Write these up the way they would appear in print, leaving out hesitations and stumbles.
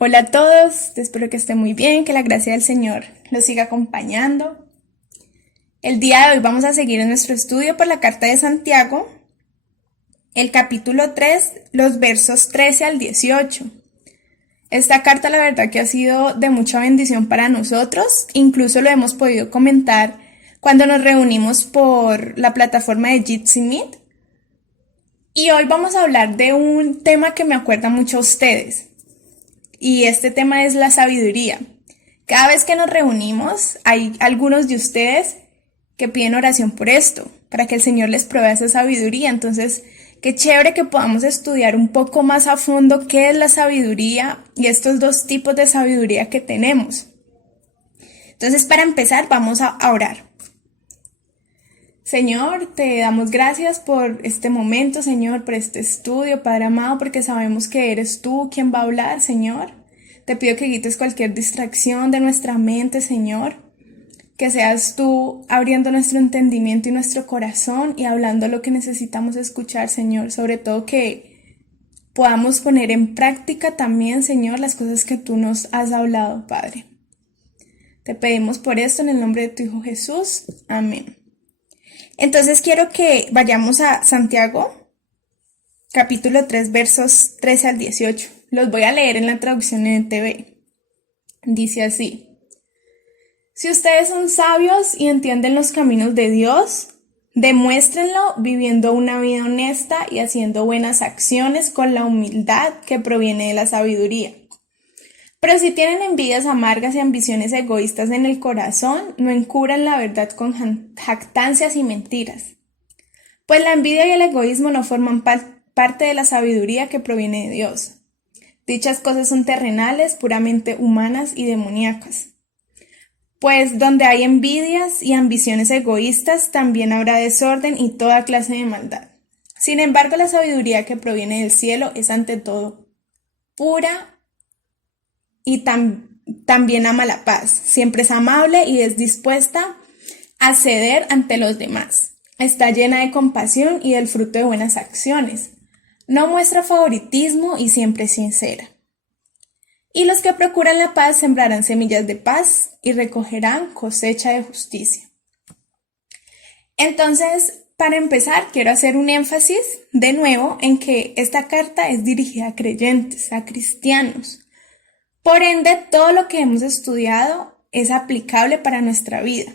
Hola a todos, espero que estén muy bien, que la gracia del Señor los siga acompañando. El día de hoy vamos a seguir en nuestro estudio por la carta de Santiago, el capítulo 3, los versos 13 al 18. Esta carta la verdad que ha sido de mucha bendición para nosotros, incluso lo hemos podido comentar cuando nos reunimos por la plataforma de Jitsi Meet. Y hoy vamos a hablar de un tema que me acuerda mucho a ustedes. Y este tema es la sabiduría. Cada vez que nos reunimos, hay algunos de ustedes que piden oración por esto, para que el Señor les provea esa sabiduría. Entonces, qué chévere que podamos estudiar un poco más a fondo qué es la sabiduría y estos dos tipos de sabiduría que tenemos. Entonces, para empezar, vamos a orar. Señor, te damos gracias por este momento, Señor, por este estudio, Padre amado, porque sabemos que eres tú quien va a hablar, Señor. Te pido que quites cualquier distracción de nuestra mente, Señor. Que seas tú abriendo nuestro entendimiento y nuestro corazón y hablando lo que necesitamos escuchar, Señor. Sobre todo que podamos poner en práctica también, Señor, las cosas que tú nos has hablado, Padre. Te pedimos por esto en el nombre de tu Hijo Jesús. Amén. Entonces quiero que vayamos a Santiago, capítulo 3, versos 13 al 18. Los voy a leer en la traducción NTV. Dice así: Si ustedes son sabios y entienden los caminos de Dios, demuéstrenlo viviendo una vida honesta y haciendo buenas acciones con la humildad que proviene de la sabiduría. Pero si tienen envidias amargas y ambiciones egoístas en el corazón, no encubran la verdad con jactancias y mentiras. Pues la envidia y el egoísmo no forman parte de la sabiduría que proviene de Dios. Dichas cosas son terrenales, puramente humanas y demoníacas. Pues donde hay envidias y ambiciones egoístas, también habrá desorden y toda clase de maldad. Sin embargo, la sabiduría que proviene del cielo es ante todo pura y también ama la paz. Siempre es amable y es dispuesta a ceder ante los demás. Está llena de compasión y del fruto de buenas acciones. No muestra favoritismo y siempre es sincera. Y los que procuran la paz sembrarán semillas de paz y recogerán cosecha de justicia. Entonces, para empezar, quiero hacer un énfasis de nuevo en que esta carta es dirigida a creyentes, a cristianos. Por ende, todo lo que hemos estudiado es aplicable para nuestra vida.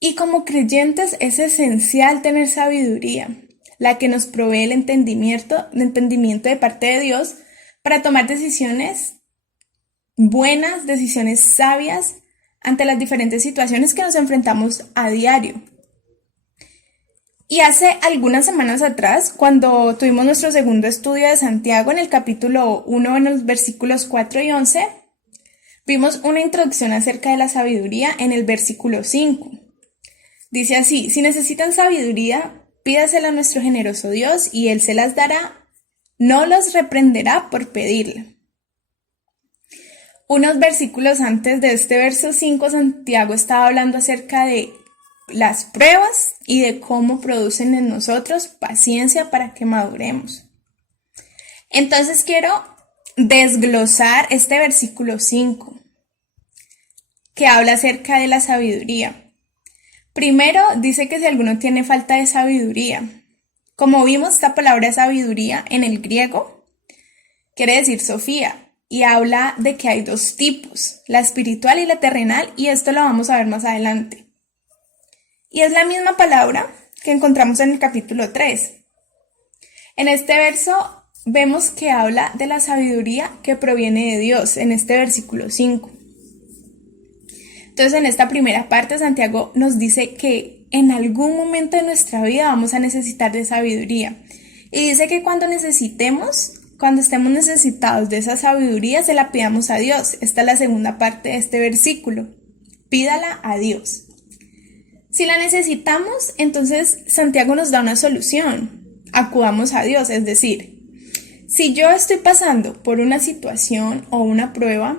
Y como creyentes es esencial tener sabiduría, la que nos provee el entendimiento de parte de Dios para tomar decisiones buenas, decisiones sabias ante las diferentes situaciones que nos enfrentamos a diario. Y hace algunas semanas atrás, cuando tuvimos nuestro segundo estudio de Santiago en el capítulo 1, en los versículos 4 y 11, vimos una introducción acerca de la sabiduría en el versículo 5. Dice así: si necesitan sabiduría, pídasela a nuestro generoso Dios y Él se las dará, no los reprenderá por pedirla. Unos versículos antes de este verso 5, Santiago estaba hablando acerca de las pruebas y de cómo producen en nosotros paciencia para que maduremos. Entonces quiero desglosar este versículo 5, que habla acerca de la sabiduría. Primero dice que si alguno tiene falta de sabiduría, como vimos, esta palabra sabiduría en el griego quiere decir Sofía, y habla de que hay dos tipos, la espiritual y la terrenal, y esto lo vamos a ver más adelante. Y es la misma palabra que encontramos en el capítulo 3. En este verso vemos que habla de la sabiduría que proviene de Dios, en este versículo 5. Entonces, en esta primera parte, Santiago nos dice que en algún momento de nuestra vida vamos a necesitar de sabiduría. Y dice que cuando estemos necesitados de esa sabiduría, se la pidamos a Dios. Esta es la segunda parte de este versículo. Pídala a Dios. Si la necesitamos, entonces Santiago nos da una solución. Acudamos a Dios, es decir, si yo estoy pasando por una situación o una prueba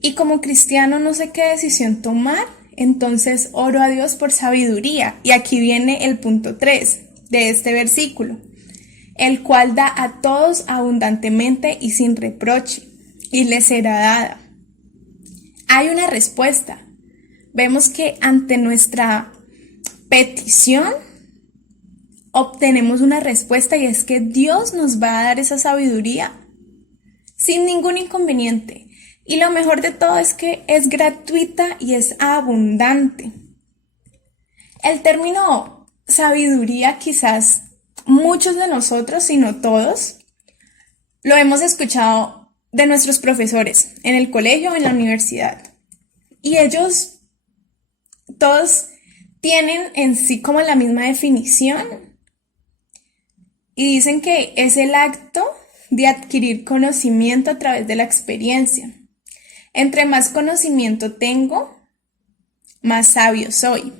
y como cristiano no sé qué decisión tomar, entonces oro a Dios por sabiduría. Y aquí viene el punto 3 de este versículo. el cual da a todos abundantemente y sin reproche, y les será dada. Hay una respuesta. Vemos que ante nuestra petición obtenemos una respuesta y es que Dios nos va a dar esa sabiduría sin ningún inconveniente. Y lo mejor de todo es que es gratuita y es abundante. El término sabiduría quizás muchos de nosotros, si no todos, lo hemos escuchado de nuestros profesores en el colegio o en la universidad. Y ellos todos tienen en sí como la misma definición y dicen que es el acto de adquirir conocimiento a través de la experiencia. Entre más conocimiento tengo, más sabio soy.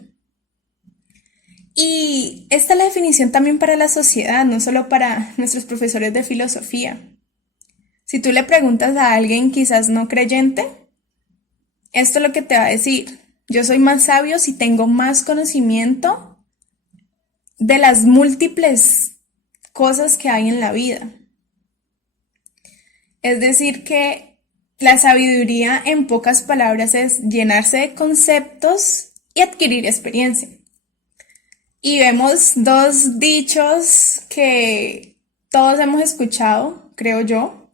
Y esta es la definición también para la sociedad, no solo para nuestros profesores de filosofía. Si tú le preguntas a alguien quizás no creyente, esto es lo que te va a decir. Yo soy más sabio si tengo más conocimiento de las múltiples cosas que hay en la vida. Es decir, que la sabiduría, en pocas palabras, es llenarse de conceptos y adquirir experiencia. Y vemos dos dichos que todos hemos escuchado, creo yo,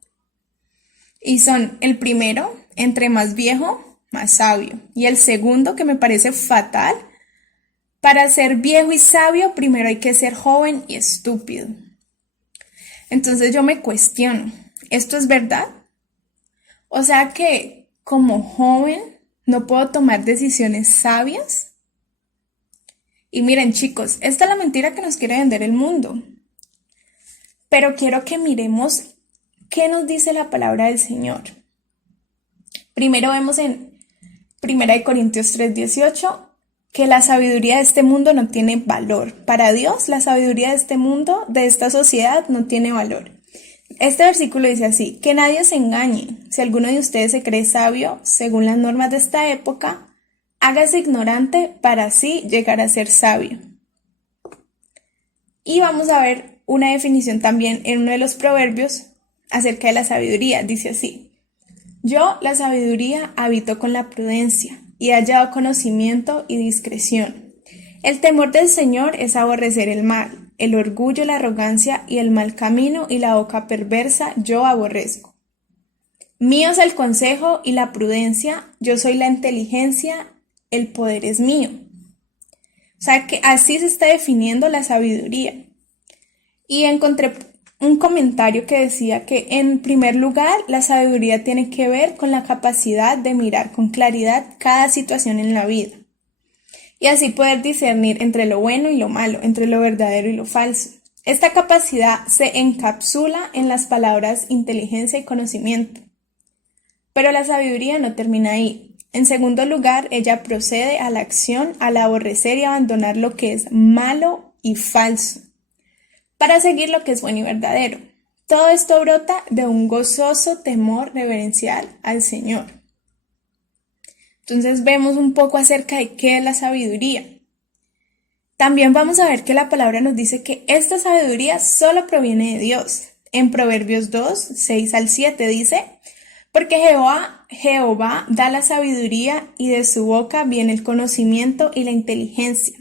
y son el primero, entre más viejo, más sabio. Y el segundo, que me parece fatal, para ser viejo y sabio, primero hay que ser joven y estúpido. Entonces yo me cuestiono, ¿esto es verdad? O sea que como joven no puedo tomar decisiones sabias. Y miren, chicos, esta es la mentira que nos quiere vender el mundo. Pero quiero que miremos qué nos dice la palabra del Señor. Primero vemos en 1 Corintios 3:18 que la sabiduría de este mundo no tiene valor. Para Dios, la sabiduría de este mundo, de esta sociedad, no tiene valor. Este versículo dice así: que nadie se engañe. Si alguno de ustedes se cree sabio, según las normas de esta época, hágase ignorante para así llegar a ser sabio. Y vamos a ver una definición también en uno de los proverbios acerca de la sabiduría. Dice así: yo, la sabiduría, habito con la prudencia y he hallado conocimiento y discreción. El temor del Señor es aborrecer el mal, el orgullo, la arrogancia y el mal camino y la boca perversa yo aborrezco. Mío es el consejo y la prudencia, yo soy la inteligencia, el poder es mío. O sea que así se está definiendo la sabiduría. Y encontré un comentario que decía que en primer lugar la sabiduría tiene que ver con la capacidad de mirar con claridad cada situación en la vida. Y así poder discernir entre lo bueno y lo malo, entre lo verdadero y lo falso. Esta capacidad se encapsula en las palabras inteligencia y conocimiento. Pero la sabiduría no termina ahí. En segundo lugar, ella procede a la acción al aborrecer y abandonar lo que es malo y falso, para seguir lo que es bueno y verdadero. Todo esto brota de un gozoso temor reverencial al Señor. Entonces vemos un poco acerca de qué es la sabiduría. También vamos a ver que la palabra nos dice que esta sabiduría solo proviene de Dios. En Proverbios 2, 6 al 7 dice: porque Jehová da la sabiduría y de su boca viene el conocimiento y la inteligencia.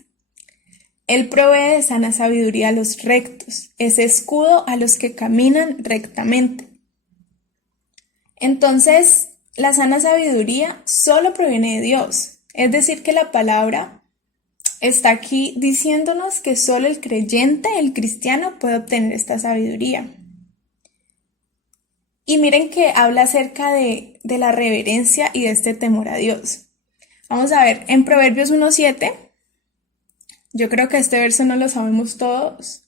Él provee de sana sabiduría a los rectos, es escudo a los que caminan rectamente. Entonces, la sana sabiduría solo proviene de Dios. Es decir, que la palabra está aquí diciéndonos que solo el creyente, el cristiano, puede obtener esta sabiduría. Y miren que habla acerca de la reverencia y de este temor a Dios. Vamos a ver, en Proverbios 1:7, yo creo que este verso no lo sabemos todos,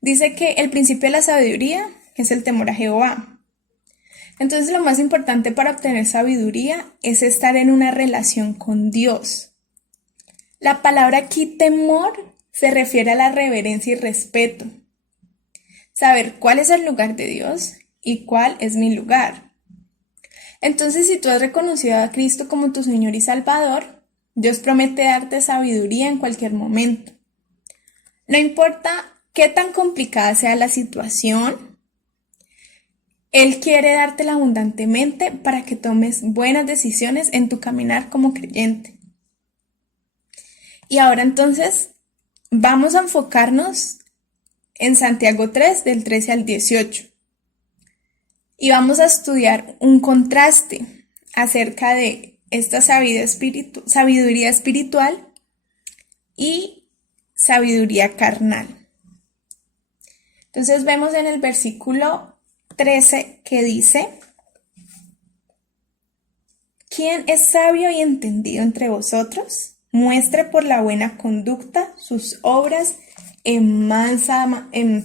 dice que el principio de la sabiduría es el temor a Jehová. Entonces lo más importante para obtener sabiduría es estar en una relación con Dios. La palabra aquí temor se refiere a la reverencia y respeto. Saber cuál es el lugar de Dios y cuál es mi lugar. Entonces, si tú has reconocido a Cristo como tu Señor y Salvador, Dios promete darte sabiduría en cualquier momento. No importa qué tan complicada sea la situación, Él quiere dártela abundantemente para que tomes buenas decisiones en tu caminar como creyente. Y ahora entonces vamos a enfocarnos en Santiago 3, del 13 al 18. Y vamos a estudiar un contraste acerca de esta sabiduría espiritual y sabiduría carnal. Entonces vemos en el versículo 13 que dice: ¿Quién es sabio y entendido entre vosotros? Muestre por la buena conducta sus obras en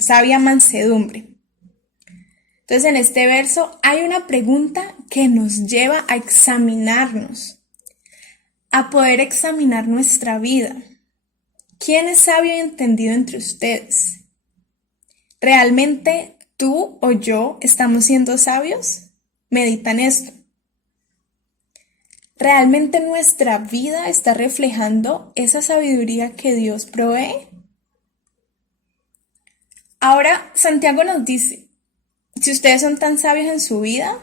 sabia mansedumbre. Entonces en este verso hay una pregunta que nos lleva a examinarnos, a poder examinar nuestra vida. ¿Quién es sabio y entendido entre ustedes? ¿Realmente tú o yo estamos siendo sabios? Medita en esto. ¿Realmente nuestra vida está reflejando esa sabiduría que Dios provee? Ahora, Santiago nos dice, si ustedes son tan sabios en su vida,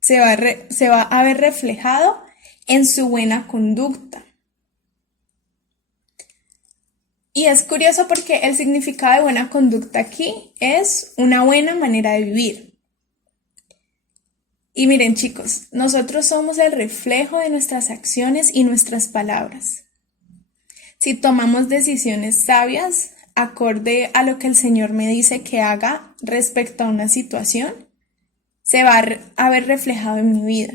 se va a ver reflejado en su buena conducta. Y es curioso porque el significado de buena conducta aquí es una buena manera de vivir. Y miren, chicos, nosotros somos el reflejo de nuestras acciones y nuestras palabras. Si tomamos decisiones sabias, acorde a lo que el Señor me dice que haga respecto a una situación, se va a ver reflejado en mi vida.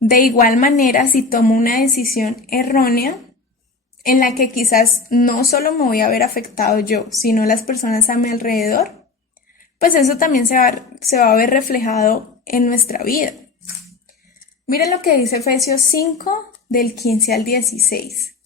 De igual manera, si tomo una decisión errónea, en la que quizás no solo me voy a ver afectado yo, sino las personas a mi alrededor, pues eso también se va a ver reflejado en nuestra vida. Miren lo que dice Efesios 5, del 15 al 16.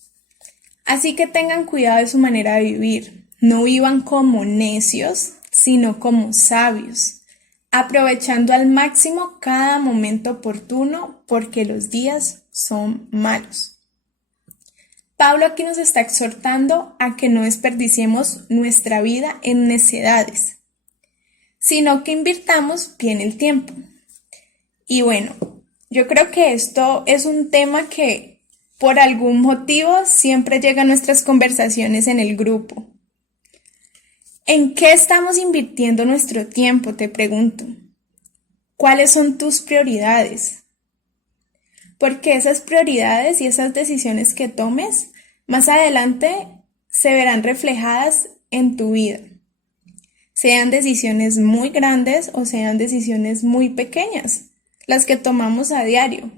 Así que tengan cuidado de su manera de vivir. No vivan como necios, sino como sabios, aprovechando al máximo cada momento oportuno, porque los días son malos. Pablo aquí nos está exhortando a que no desperdiciemos nuestra vida en necedades, sino que invirtamos bien el tiempo. Y bueno, yo creo que esto es un tema que por algún motivo siempre llega a nuestras conversaciones en el grupo. ¿En qué estamos invirtiendo nuestro tiempo? Te pregunto. ¿Cuáles son tus prioridades? Porque esas prioridades y esas decisiones que tomes más adelante se verán reflejadas en tu vida. Sean decisiones muy grandes o sean decisiones muy pequeñas, las que tomamos a diario.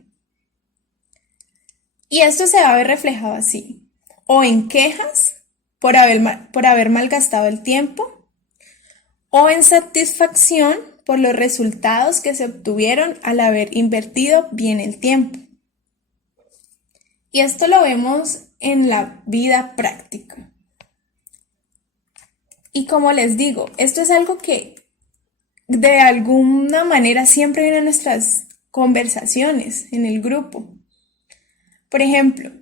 Y esto se va a ver reflejado así, o en quejas por haber malgastado el tiempo, o en satisfacción por los resultados que se obtuvieron al haber invertido bien el tiempo. Y esto lo vemos en la vida práctica. Y como les digo, esto es algo que de alguna manera siempre viene en nuestras conversaciones en el grupo. Por ejemplo,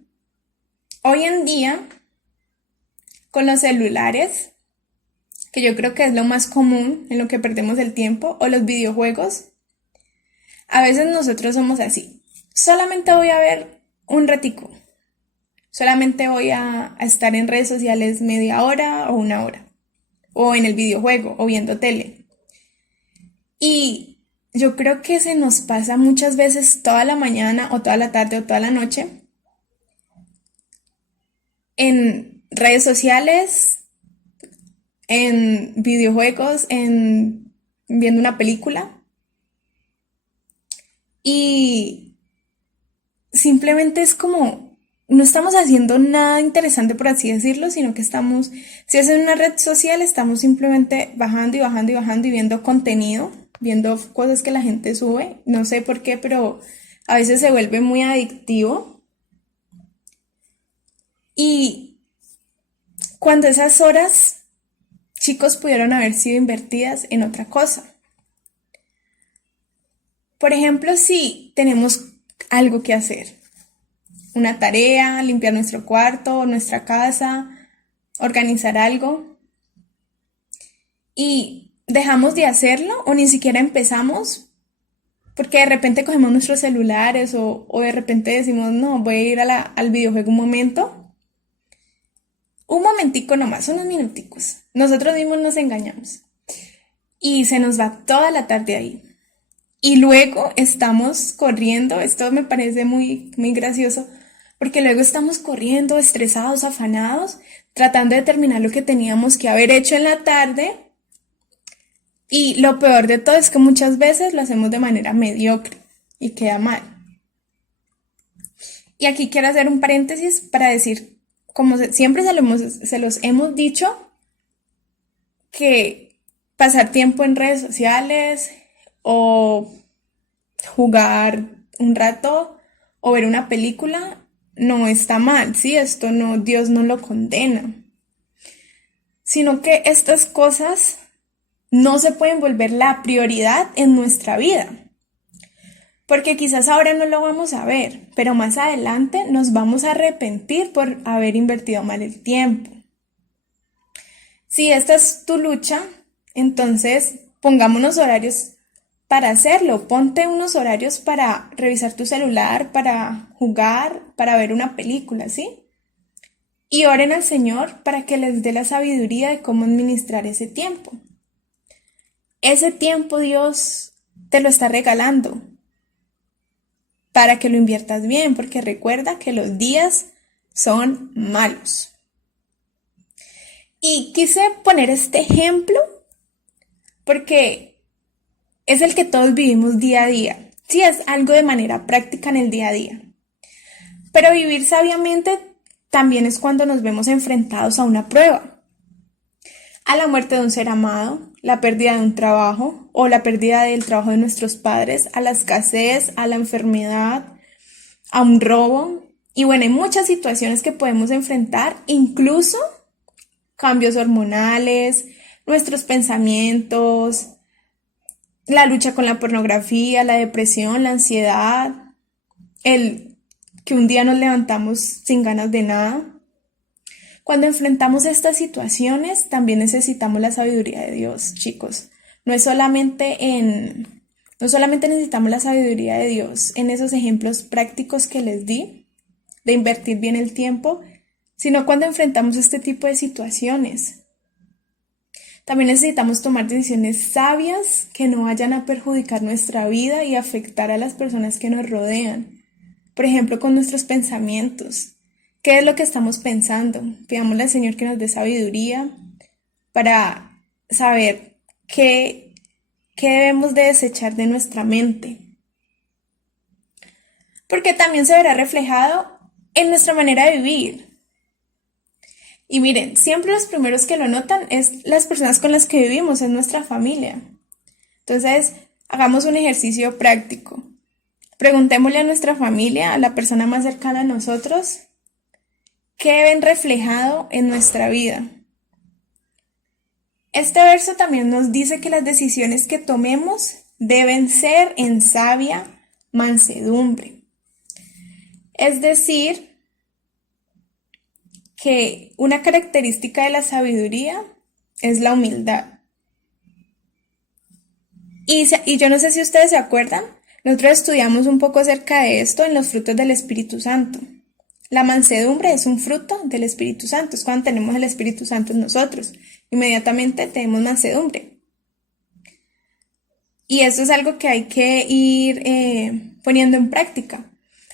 hoy en día, con los celulares, que yo creo que es lo más común en lo que perdemos el tiempo, o los videojuegos, a veces nosotros somos así. Solamente voy a ver un ratico. Solamente voy a estar en redes sociales media hora o una hora. O en el videojuego o viendo tele. Y yo creo que se nos pasa muchas veces toda la mañana o toda la tarde o toda la noche en redes sociales, en videojuegos, en viendo una película. Y simplemente es como, no estamos haciendo nada interesante, por así decirlo, sino que si es en una red social, estamos simplemente bajando y bajando y bajando y viendo contenido, viendo cosas que la gente sube. No sé por qué, pero a veces se vuelve muy adictivo. Y cuando esas horas, chicos, pudieron haber sido invertidas en otra cosa. Por ejemplo, si tenemos algo que hacer, una tarea, limpiar nuestro cuarto, nuestra casa, organizar algo y dejamos de hacerlo o ni siquiera empezamos porque de repente cogemos nuestros celulares o de repente decimos, no, voy a ir al videojuego un momentico nomás, unos minuticos. Nosotros mismos nos engañamos y se nos va toda la tarde ahí. Y luego estamos corriendo, esto me parece muy gracioso, porque luego estamos corriendo, estresados, afanados, tratando de terminar lo que teníamos que haber hecho en la tarde. Y lo peor de todo es que muchas veces lo hacemos de manera mediocre y queda mal. Y aquí quiero hacer un paréntesis para decir, como siempre se los hemos dicho, que pasar tiempo en redes sociales o jugar un rato o ver una película no está mal, ¿sí? Esto no, Dios no lo condena, sino que estas cosas no se pueden volver la prioridad en nuestra vida. Porque quizás ahora no lo vamos a ver, pero más adelante nos vamos a arrepentir por haber invertido mal el tiempo. Si esta es tu lucha, entonces pongámonos horarios para hacerlo. Ponte unos horarios para revisar tu celular, para jugar, para ver una película, ¿sí? Y oren al Señor para que les dé la sabiduría de cómo administrar ese tiempo. Ese tiempo Dios te lo está regalando para que lo inviertas bien, porque recuerda que los días son malos. Y quise poner este ejemplo porque es el que todos vivimos día a día. Sí, es algo de manera práctica en el día a día. Pero vivir sabiamente también es cuando nos vemos enfrentados a una prueba. A la muerte de un ser amado, la pérdida de un trabajo o la pérdida del trabajo de nuestros padres, a la escasez, a la enfermedad, a un robo. Y bueno, hay muchas situaciones que podemos enfrentar, incluso cambios hormonales, nuestros pensamientos, la lucha con la pornografía, la depresión, la ansiedad, el que un día nos levantamos sin ganas de nada. Cuando enfrentamos estas situaciones, también necesitamos la sabiduría de Dios, chicos. No solamente necesitamos la sabiduría de Dios en esos ejemplos prácticos que les di, de invertir bien el tiempo, sino cuando enfrentamos este tipo de situaciones. También necesitamos tomar decisiones sabias que no vayan a perjudicar nuestra vida y afectar a las personas que nos rodean. Por ejemplo, con nuestros pensamientos. ¿Qué es lo que estamos pensando? Pidámosle al Señor que nos dé sabiduría para saber qué debemos de desechar de nuestra mente. Porque también se verá reflejado en nuestra manera de vivir. Y miren, siempre los primeros que lo notan es las personas con las que vivimos, es nuestra familia. Entonces, hagamos un ejercicio práctico. Preguntémosle a nuestra familia, a la persona más cercana a nosotros, ¿qué ven reflejado en nuestra vida? Este verso también nos dice que las decisiones que tomemos deben ser en sabia mansedumbre. Es decir, que una característica de la sabiduría es la humildad. Y yo no sé si ustedes se acuerdan, nosotros estudiamos un poco acerca de esto en los frutos del Espíritu Santo. La mansedumbre es un fruto del Espíritu Santo, es cuando tenemos el Espíritu Santo en nosotros. Inmediatamente tenemos mansedumbre. Y esto es algo que hay que ir poniendo en práctica.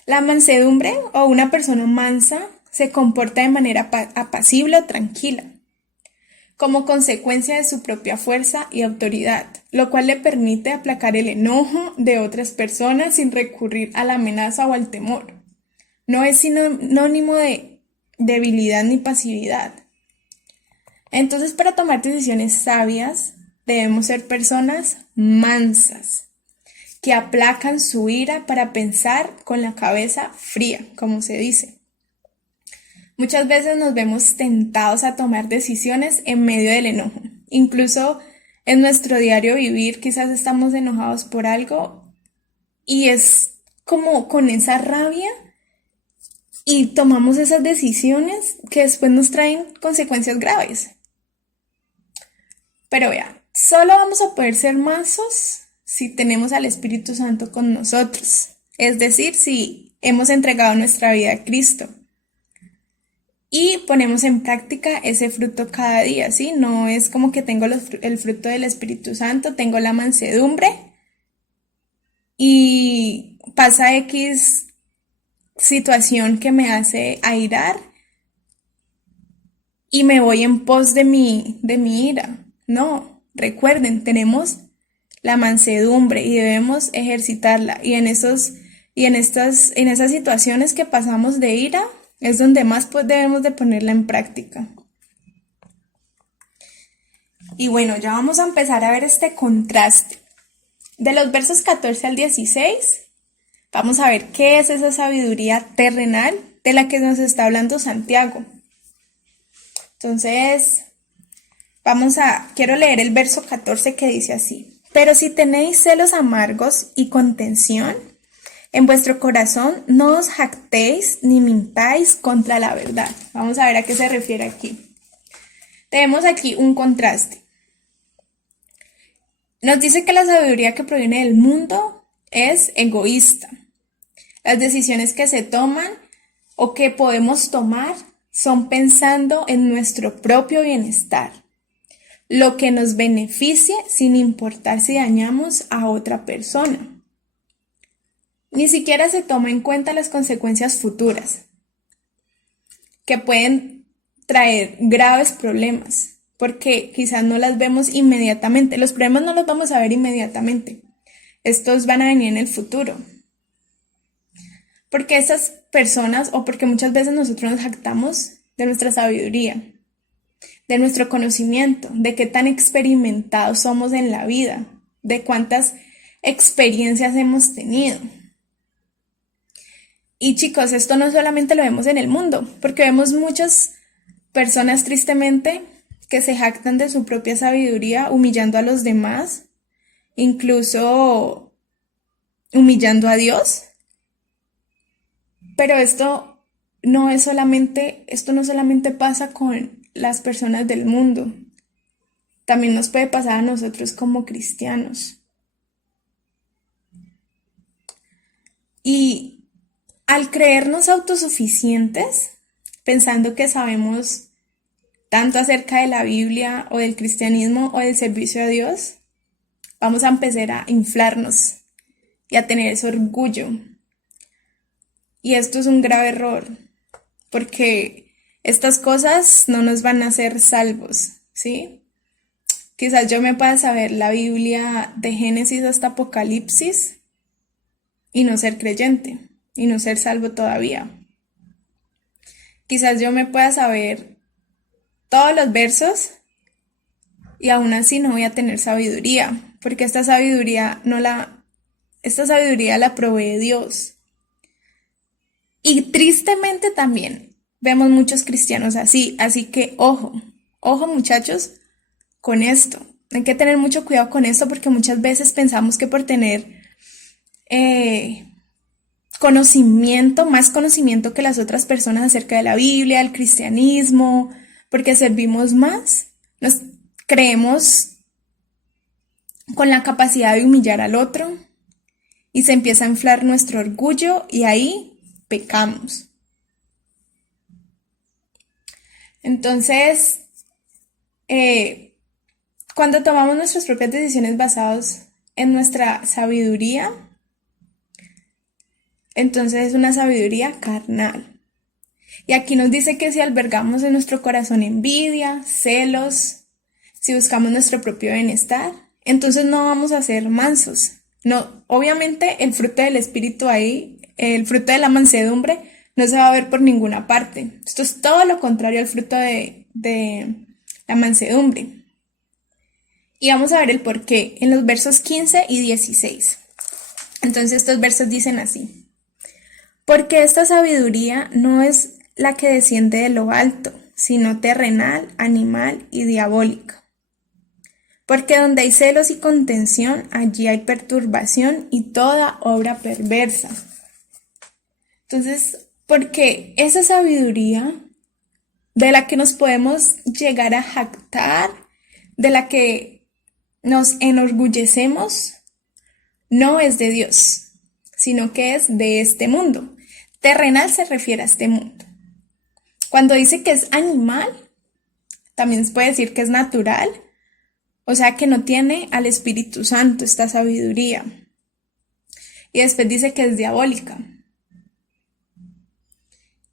La mansedumbre o una persona mansa se comporta de manera apacible o tranquila, como consecuencia de su propia fuerza y autoridad, lo cual le permite aplacar el enojo de otras personas sin recurrir a la amenaza o al temor. No es sinónimo de debilidad ni pasividad. Entonces, para tomar decisiones sabias, debemos ser personas mansas, que aplacan su ira para pensar con la cabeza fría, como se dice. Muchas veces nos vemos tentados a tomar decisiones en medio del enojo. Incluso en nuestro diario vivir, quizás estamos enojados por algo y es como con esa rabia y tomamos esas decisiones que después nos traen consecuencias graves. Pero vea, solo vamos a poder ser mansos si tenemos al Espíritu Santo con nosotros, es decir, si hemos entregado nuestra vida a Cristo y ponemos en práctica ese fruto cada día, ¿sí? No es como que tengo el fruto del Espíritu Santo, tengo la mansedumbre y pasa X situación que me hace airar y me voy en pos de mi ira. No, recuerden, tenemos la mansedumbre y debemos ejercitarla. Y en esas situaciones que pasamos de ira es donde más debemos de ponerla en práctica. Y bueno, ya vamos a empezar a ver este contraste. De los versos 14 al 16, vamos a ver qué es esa sabiduría terrenal de la que nos está hablando Santiago. Entonces, quiero leer el verso 14 que dice así: pero si tenéis celos amargos y contención en vuestro corazón, no os jactéis ni mintáis contra la verdad. Vamos a ver a qué se refiere aquí. Tenemos aquí un contraste. Nos dice que la sabiduría que proviene del mundo es egoísta. Las decisiones que se toman o que podemos tomar son pensando en nuestro propio bienestar, lo que nos beneficie sin importar si dañamos a otra persona. Ni siquiera se toma en cuenta las consecuencias futuras, que pueden traer graves problemas, porque quizás no las vemos inmediatamente. Los problemas no los vamos a ver inmediatamente. Estos van a venir en el futuro. Porque esas personas, o porque muchas veces nosotros nos jactamos de nuestra sabiduría, de nuestro conocimiento, de qué tan experimentados somos en la vida, de cuántas experiencias hemos tenido. Y chicos, esto no solamente lo vemos en el mundo, porque vemos muchas personas tristemente que se jactan de su propia sabiduría, humillando a los demás, incluso humillando a Dios. Pero esto no solamente pasa con las personas del mundo, también nos puede pasar a nosotros como cristianos. Y al creernos autosuficientes, pensando que sabemos tanto acerca de la Biblia o del cristianismo o del servicio a Dios, vamos a empezar a inflarnos y a tener ese orgullo. Y esto es un grave error, porque estas cosas no nos van a hacer salvos, ¿sí? Quizás yo me pueda saber la Biblia de Génesis hasta Apocalipsis y no ser creyente, y no ser salvo todavía. Quizás yo me pueda saber todos los versos y aún así no voy a tener sabiduría, porque esta sabiduría la provee Dios. Y tristemente también vemos muchos cristianos así que ojo muchachos con esto. Hay que tener mucho cuidado con esto porque muchas veces pensamos que por tener más conocimiento que las otras personas acerca de la Biblia, del cristianismo, porque servimos más, nos creemos con la capacidad de humillar al otro y se empieza a inflar nuestro orgullo y ahí pecamos. Entonces, cuando tomamos nuestras propias decisiones basadas en nuestra sabiduría, entonces es una sabiduría carnal. Y aquí nos dice que si albergamos en nuestro corazón envidia, celos, si buscamos nuestro propio bienestar, entonces no vamos a ser mansos. No, obviamente el fruto del espíritu ahí, el fruto de la mansedumbre, no se va a ver por ninguna parte. Esto es todo lo contrario al fruto de la mansedumbre. Y vamos a ver el por qué en los versos 15 y 16. Entonces estos versos dicen así: porque esta sabiduría no es la que desciende de lo alto, sino terrenal, animal y diabólica. Porque donde hay celos y contención, allí hay perturbación y toda obra perversa. Entonces, Porque esa sabiduría de la que nos podemos llegar a jactar, de la que nos enorgullecemos, no es de Dios, sino que es de este mundo. Terrenal se refiere a este mundo. Cuando dice que es animal, también se puede decir que es natural, o sea que no tiene al Espíritu Santo esta sabiduría. Y después dice que es diabólica.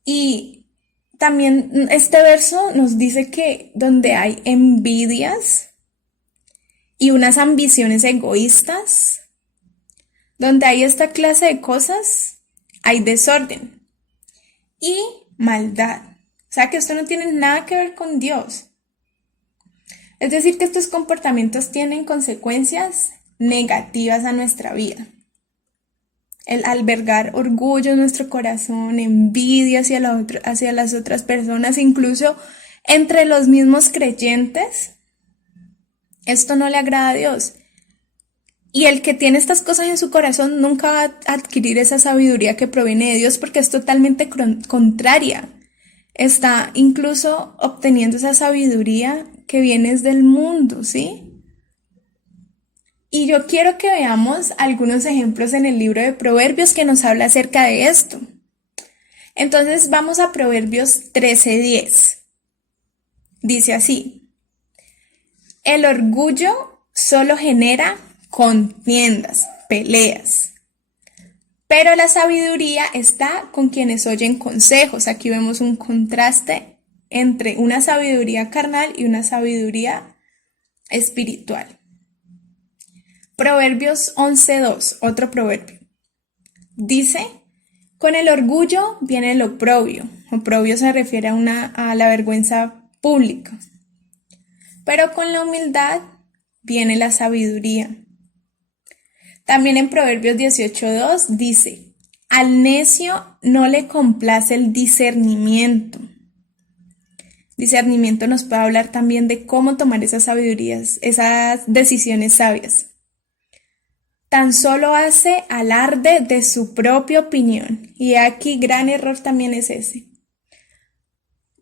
Y también este verso nos dice que donde hay envidias y unas ambiciones egoístas, donde hay esta clase de cosas, hay desorden y maldad. O sea que esto no tiene nada que ver con Dios. Es decir, que estos comportamientos tienen consecuencias negativas a nuestra vida. El albergar orgullo en nuestro corazón, envidia hacia las otras personas, incluso entre los mismos creyentes, esto no le agrada a Dios. Y el que tiene estas cosas en su corazón nunca va a adquirir esa sabiduría que proviene de Dios porque es totalmente contraria. Está incluso obteniendo esa sabiduría que viene del mundo, ¿sí? Y yo quiero que veamos algunos ejemplos en el libro de Proverbios que nos habla acerca de esto. Entonces vamos a Proverbios 13:10. Dice así: el orgullo solo genera contiendas, peleas, pero la sabiduría está con quienes oyen consejos. Aquí vemos un contraste entre una sabiduría carnal y una sabiduría espiritual. Proverbios 11:2, otro proverbio. Dice: con el orgullo viene el oprobio. Oprobio se refiere a la vergüenza pública. Pero con la humildad viene la sabiduría. También en Proverbios 18:2 dice: al necio no le complace el discernimiento. Discernimiento nos puede hablar también de cómo tomar esas sabidurías, esas decisiones sabias. Tan solo hace alarde de su propia opinión. Y aquí gran error también es ese.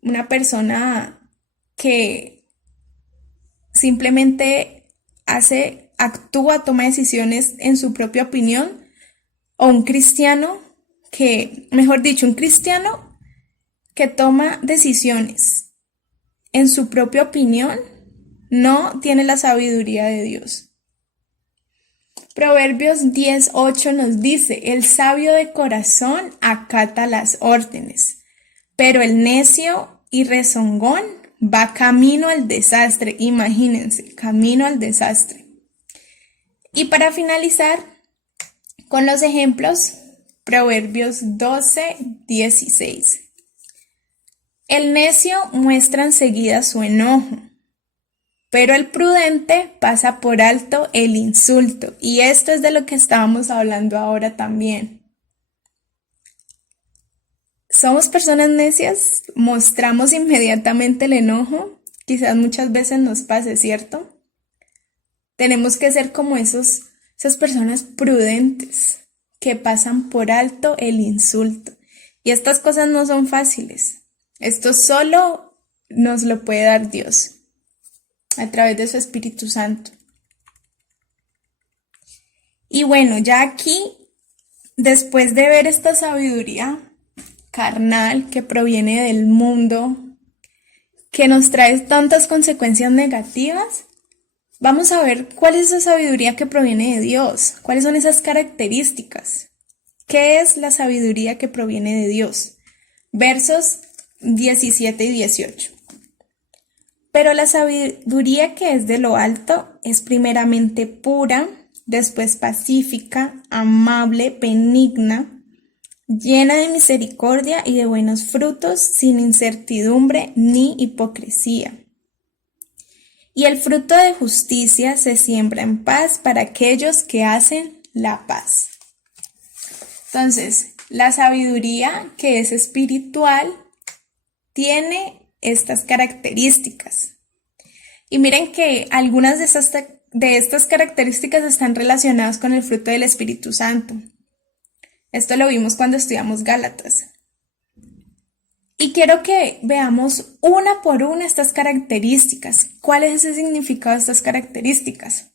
Una persona que simplemente actúa, toma decisiones en su propia opinión, o un cristiano un cristiano que toma decisiones en su propia opinión, no tiene la sabiduría de Dios. Proverbios 10:8 nos dice: el sabio de corazón acata las órdenes, pero el necio y rezongón va camino al desastre. Imagínense, camino al desastre. Y para finalizar con los ejemplos, Proverbios 12:16. El necio muestra enseguida su enojo, pero el prudente pasa por alto el insulto. Y esto es de lo que estábamos hablando ahora también. Somos personas necias, mostramos inmediatamente el enojo, quizás muchas veces nos pase, ¿cierto? Tenemos que ser como esas personas prudentes que pasan por alto el insulto. Y estas cosas no son fáciles. Esto solo nos lo puede dar Dios a través de su Espíritu Santo. Y bueno, ya aquí, después de ver esta sabiduría carnal que proviene del mundo, que nos trae tantas consecuencias negativas, vamos a ver cuál es esa sabiduría que proviene de Dios, cuáles son esas características. ¿Qué es la sabiduría que proviene de Dios? Versos 17 y 18. Pero la sabiduría que es de lo alto es primeramente pura, después pacífica, amable, benigna, llena de misericordia y de buenos frutos, sin incertidumbre ni hipocresía. Y el fruto de justicia se siembra en paz para aquellos que hacen la paz. Entonces, la sabiduría que es espiritual tiene estas características. Y miren que algunas de estas características están relacionadas con el fruto del Espíritu Santo. Esto lo vimos cuando estudiamos Gálatas. Y quiero que veamos una por una estas características. ¿Cuál es ese significado de estas características?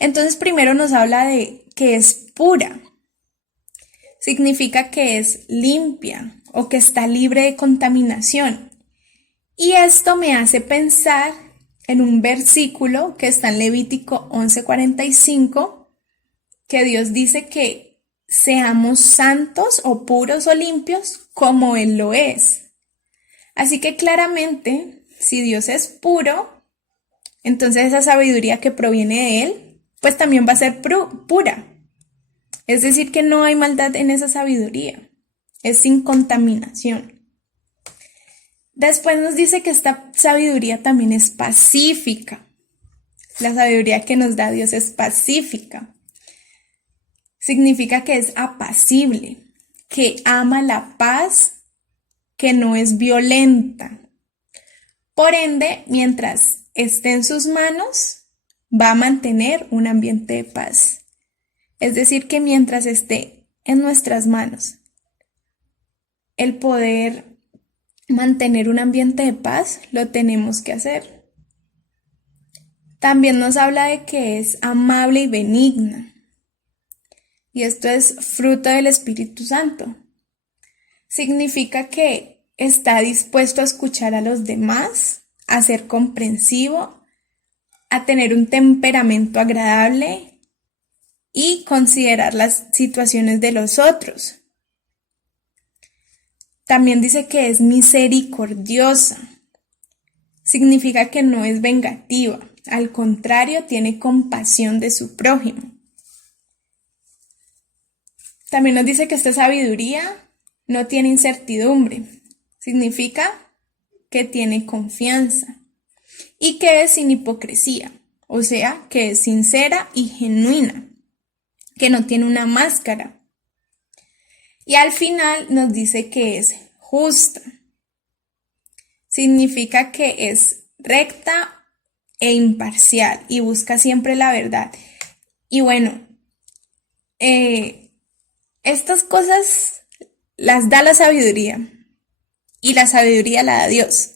Entonces, primero nos habla de que es pura. Significa que es limpia o que está libre de contaminación. Y esto me hace pensar en un versículo que está en Levítico 11:45, que Dios dice que seamos santos o puros o limpios como Él lo es. Así que claramente, si Dios es puro, entonces esa sabiduría que proviene de Él, pues también va a ser pura. Es decir, que no hay maldad en esa sabiduría, es sin contaminación. Después nos dice que esta sabiduría también es pacífica. La sabiduría que nos da Dios es pacífica. Significa que es apacible, que ama la paz, que no es violenta. Por ende, mientras esté en sus manos, va a mantener un ambiente de paz. Es decir, que mientras esté en nuestras manos, el poder mantener un ambiente de paz, lo tenemos que hacer. También nos habla de que es amable y benigna. Y esto es fruto del Espíritu Santo. Significa que está dispuesto a escuchar a los demás, a ser comprensivo, a tener un temperamento agradable y considerar las situaciones de los otros. También dice que es misericordiosa. Significa que no es vengativa, al contrario, tiene compasión de su prójimo. También nos dice que esta sabiduría no tiene incertidumbre. Significa que tiene confianza y que es sin hipocresía, o sea, que es sincera y genuina, que no tiene una máscara. Y al final nos dice que es justa. Significa que es recta e imparcial y busca siempre la verdad. Y bueno, estas cosas las da la sabiduría y la sabiduría la da Dios.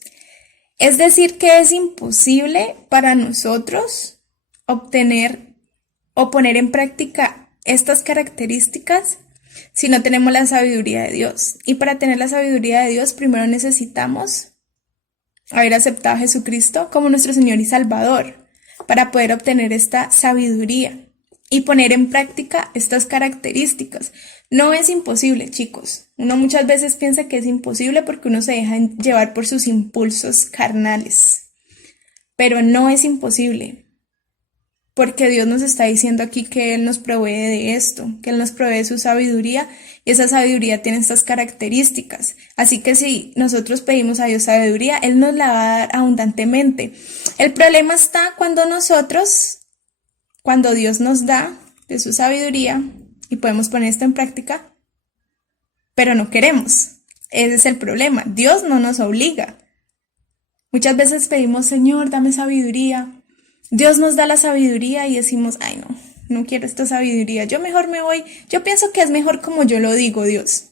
Es decir, que es imposible para nosotros obtener o poner en práctica estas características si no tenemos la sabiduría de Dios. Y para tener la sabiduría de Dios, primero necesitamos haber aceptado a Jesucristo como nuestro Señor y Salvador, para poder obtener esta sabiduría y poner en práctica estas características. No es imposible, chicos. Uno muchas veces piensa que es imposible porque uno se deja llevar por sus impulsos carnales. Pero no es imposible. Porque Dios nos está diciendo aquí que Él nos provee de esto, que Él nos provee de su sabiduría, y esa sabiduría tiene estas características. Así que si nosotros pedimos a Dios sabiduría, Él nos la va a dar abundantemente. El problema está cuando Dios nos da de su sabiduría y podemos poner esto en práctica, pero no queremos. Ese es el problema. Dios no nos obliga. Muchas veces pedimos, Señor, dame sabiduría. Dios nos da la sabiduría y decimos, ay no quiero esta sabiduría, yo mejor me voy, yo pienso que es mejor como yo lo digo, Dios.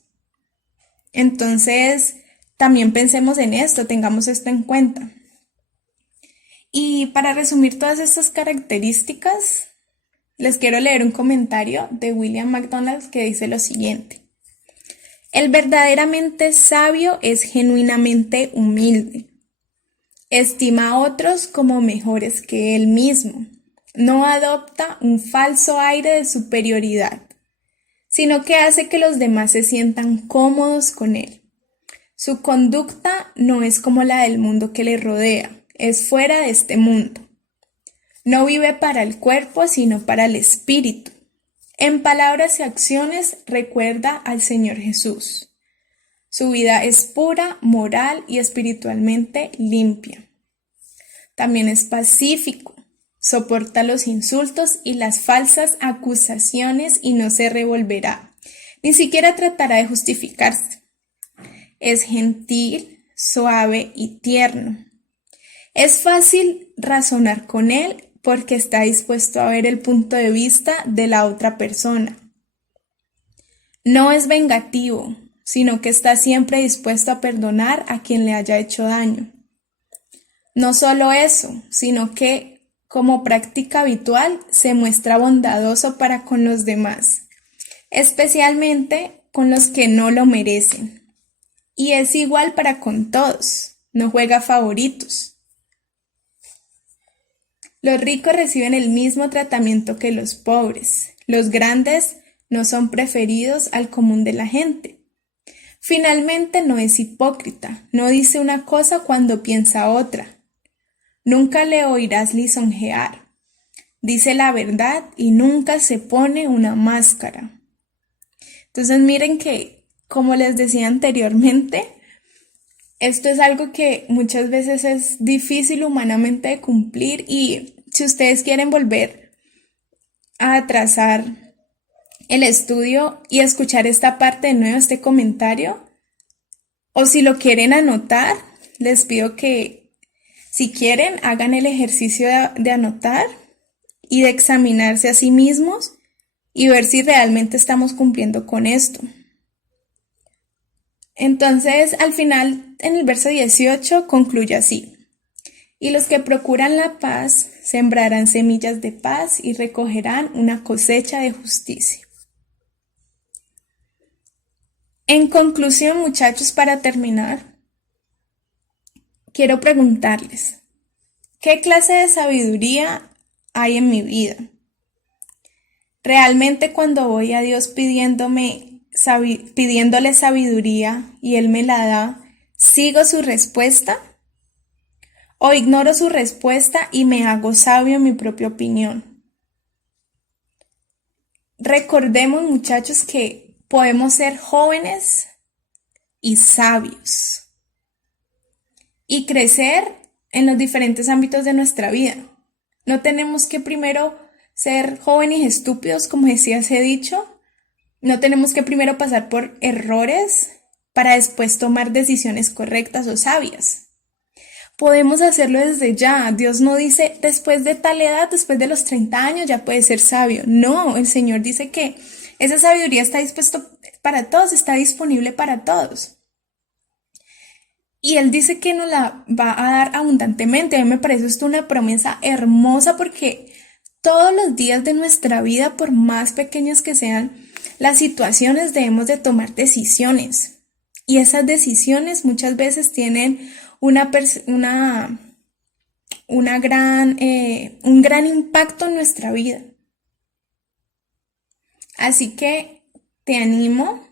Entonces, también pensemos en esto, tengamos esto en cuenta. Y para resumir todas estas características, les quiero leer un comentario de William MacDonald que dice lo siguiente. El verdaderamente sabio es genuinamente humilde. Estima a otros como mejores que él mismo. No adopta un falso aire de superioridad, sino que hace que los demás se sientan cómodos con él. Su conducta no es como la del mundo que le rodea, es fuera de este mundo. No vive para el cuerpo, sino para el espíritu. En palabras y acciones recuerda al Señor Jesús. Su vida es pura, moral y espiritualmente limpia. También es pacífico, soporta los insultos y las falsas acusaciones y no se revolverá, ni siquiera tratará de justificarse. Es gentil, suave y tierno. Es fácil razonar con él porque está dispuesto a ver el punto de vista de la otra persona. No es vengativo, sino que está siempre dispuesto a perdonar a quien le haya hecho daño. No solo eso, sino que como práctica habitual se muestra bondadoso para con los demás, especialmente con los que no lo merecen. Y es igual para con todos, no juega favoritos. Los ricos reciben el mismo tratamiento que los pobres. Los grandes no son preferidos al común de la gente. Finalmente no es hipócrita, no dice una cosa cuando piensa otra. Nunca le oirás lisonjear. Dice la verdad y nunca se pone una máscara. Entonces miren que, como les decía anteriormente, esto es algo que muchas veces es difícil humanamente de cumplir, y si ustedes quieren volver a atrasar el estudio y escuchar esta parte de nuevo, este comentario, o si lo quieren anotar, les pido que si quieren hagan el ejercicio de anotar y de examinarse a sí mismos y ver si realmente estamos cumpliendo con esto. Entonces, al final, en el verso 18, concluye así: y los que procuran la paz sembrarán semillas de paz y recogerán una cosecha de justicia. En conclusión, muchachos, para terminar, quiero preguntarles, ¿qué clase de sabiduría hay en mi vida? Realmente cuando voy a Dios pidiéndole sabiduría y Él me la da, ¿sigo su respuesta? ¿O ignoro su respuesta y me hago sabio en mi propia opinión? Recordemos, muchachos, que podemos ser jóvenes y sabios y crecer en los diferentes ámbitos de nuestra vida. No tenemos que primero ser jóvenes y estúpidos, como decía ese dicho. No tenemos que primero pasar por errores para después tomar decisiones correctas o sabias. Podemos hacerlo desde ya. Dios no dice después de tal edad, después de los 30 años ya puedes ser sabio. No, el Señor dice que esa sabiduría está dispuesta para todos, está disponible para todos. Y Él dice que nos la va a dar abundantemente. A mí me parece esto una promesa hermosa, porque todos los días de nuestra vida, por más pequeñas que sean las situaciones, debemos de tomar decisiones. Y esas decisiones muchas veces tienen un gran impacto en nuestra vida. Así que te animo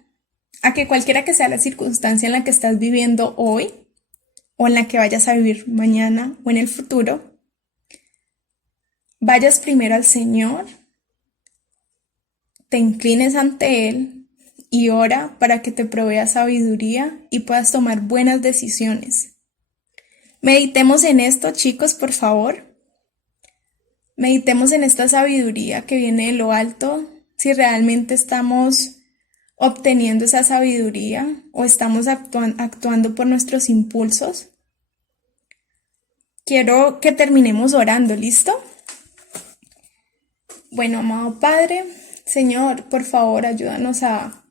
a que cualquiera que sea la circunstancia en la que estás viviendo hoy, o en la que vayas a vivir mañana o en el futuro, vayas primero al Señor, te inclines ante Él y ora para que te provea sabiduría y puedas tomar buenas decisiones. Meditemos en esto, chicos, por favor. Meditemos en esta sabiduría que viene de lo alto, si realmente estamos obteniendo esa sabiduría o estamos actuando por nuestros impulsos. Quiero que terminemos orando, ¿listo? Bueno, amado Padre, Señor, por favor, ayúdanos a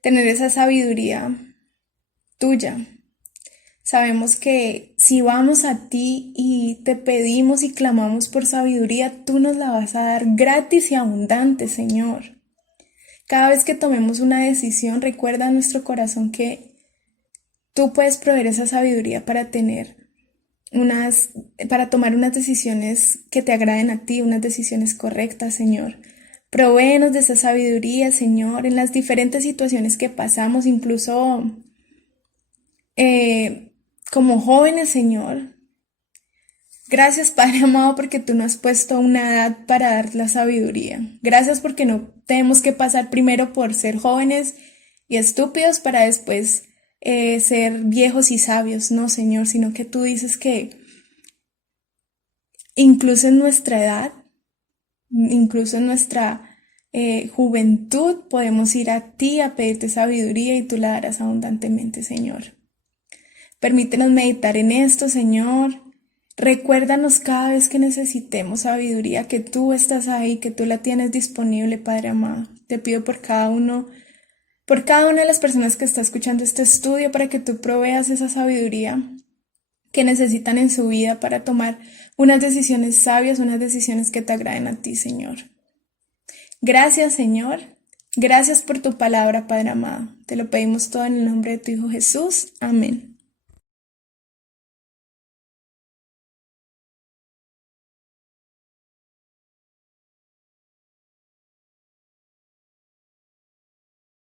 tener esa sabiduría tuya. Sabemos que si vamos a ti y te pedimos y clamamos por sabiduría, tú nos la vas a dar gratis y abundante, Señor. Cada vez que tomemos una decisión, recuerda en nuestro corazón que tú puedes proveer esa sabiduría para tomar unas decisiones que te agraden a ti, unas decisiones correctas, Señor. Provéenos de esa sabiduría, Señor, en las diferentes situaciones que pasamos, incluso como jóvenes, Señor. Gracias, Padre amado, porque tú nos has puesto una edad para dar la sabiduría. Gracias porque no tenemos que pasar primero por ser jóvenes y estúpidos para después ser viejos y sabios. No, Señor, sino que tú dices que incluso en nuestra edad, incluso en nuestra juventud, podemos ir a ti a pedirte sabiduría y tú la darás abundantemente, Señor. Permítenos meditar en esto, Señor. Recuérdanos cada vez que necesitemos sabiduría, que tú estás ahí, que tú la tienes disponible, Padre amado. Te pido por cada uno por cada una de las personas que está escuchando este estudio, para que tú proveas esa sabiduría que necesitan en su vida para tomar unas decisiones sabias, unas decisiones que te agraden a ti, Señor. Gracias, Señor. Gracias por tu palabra, Padre amado. Te lo pedimos todo en el nombre de tu Hijo Jesús. Amén.